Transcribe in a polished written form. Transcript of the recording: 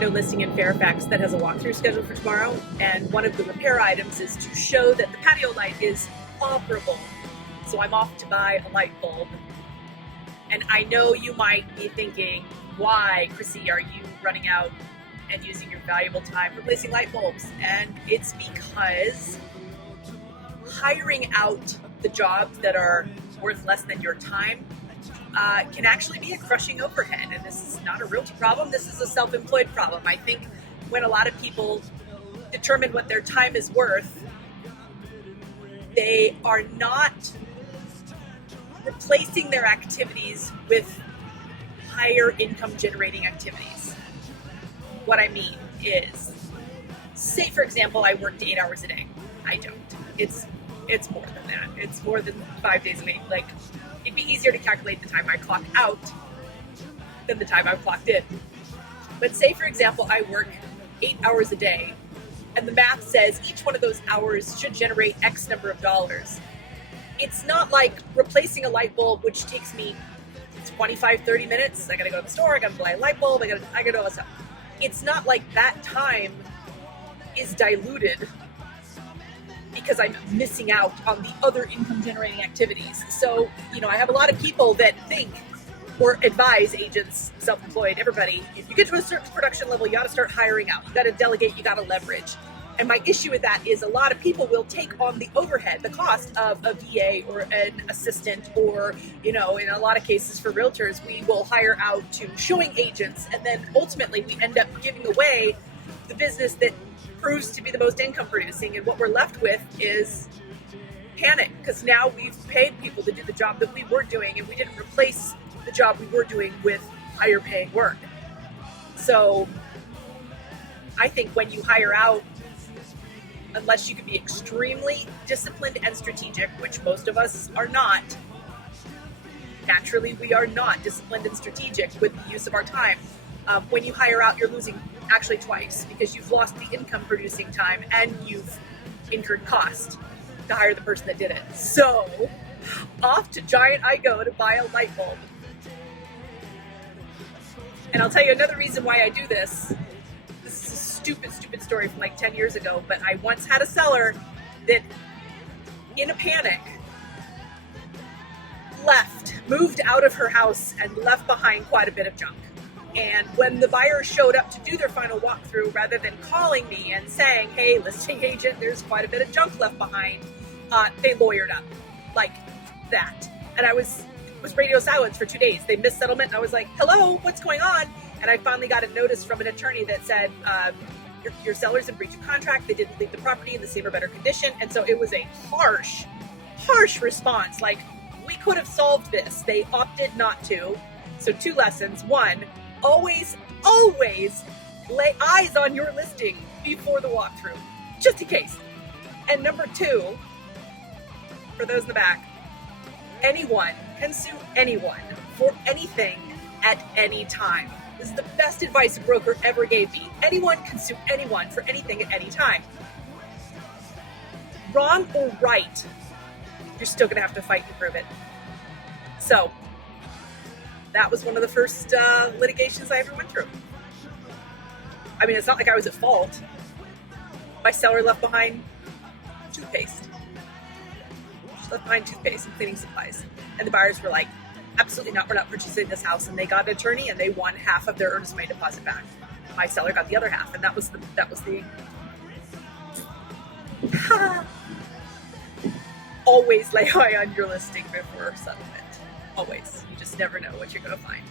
condo listing in Fairfax that has a walkthrough scheduled for tomorrow, and one of the repair items is to show that the patio light is operable. So I'm off to buy a light bulb. And I know you might be thinking, why, Krissy, are you running out and using your valuable time replacing light bulbs? And it's because hiring out the jobs that are worth less than your time can actually be a crushing overhead. And this is not a realty problem, this is a self-employed problem. I think when a lot of people determine what their time is worth, they are not replacing their activities with higher income generating activities. What I mean is, say for example, I worked 8 hours a day. I don't. It's more than that. It's more than 5 days a week. Like, it'd be easier to calculate the time I clock out than the time I've clocked in. But say for example, I work 8 hours a day, and the math says each one of those hours should generate X number of dollars. It's not like replacing a light bulb, which takes me 25, 30 minutes. I gotta go to the store, I gotta buy a light bulb, I gotta do all this stuff. It's not like that time is diluted because I'm missing out on the other income generating activities. So, I have a lot of people that think or advise agents, self-employed, everybody, if you get to a certain production level, you gotta start hiring out. You gotta delegate, you gotta leverage. And my issue with that is a lot of people will take on the overhead, the cost of a VA or an assistant, or, in a lot of cases for realtors, we will hire out to showing agents, and then ultimately we end up giving away the business that proves to be the most income producing. And what we're left with is panic, because now we've paid people to do the job that we were doing, and we didn't replace the job we were doing with higher paying work. So I think when you hire out, unless you can be extremely disciplined and strategic, which most of us are not. Naturally, we are not disciplined and strategic with the use of our time. When you hire out, you're losing actually twice, because you've lost the income producing time and you've incurred cost to hire the person that did it. So off to Giant I go to buy a light bulb. And I'll tell you another reason why I do this. This is a stupid story from like 10 years ago, but I once had a seller that, in a panic, moved out of her house and left behind quite a bit of junk. And when the buyer showed up to do their final walkthrough, rather than calling me and saying, hey, listing agent, there's quite a bit of junk left behind, they lawyered up like that. And I was radio silence for 2 days. They missed settlement, and I was like, hello, what's going on? And I finally got a notice from an attorney that said, your seller's in breach of contract. They didn't leave the property in the same or better condition. And so it was a harsh response. Like, we could have solved this. They opted not to. So 2 lessons. 1, always lay eyes on your listing before the walkthrough, just in case. And number 2, for those in the back, anyone can sue anyone for anything at any time. This is the best advice a broker ever gave me. Anyone can sue anyone for anything at any time. Wrong or right, you're still gonna have to fight to prove it. So that was one of the first litigations I ever went through. I mean, it's not like I was at fault. My seller left behind toothpaste. She left behind toothpaste and cleaning supplies. And the buyers were like, absolutely not, we're not purchasing this house. And they got an attorney and they won half of their earnest money deposit back. My seller got the other half, and that was the always lay eye on your listing before settlement. Always. You just never know what you're going to find.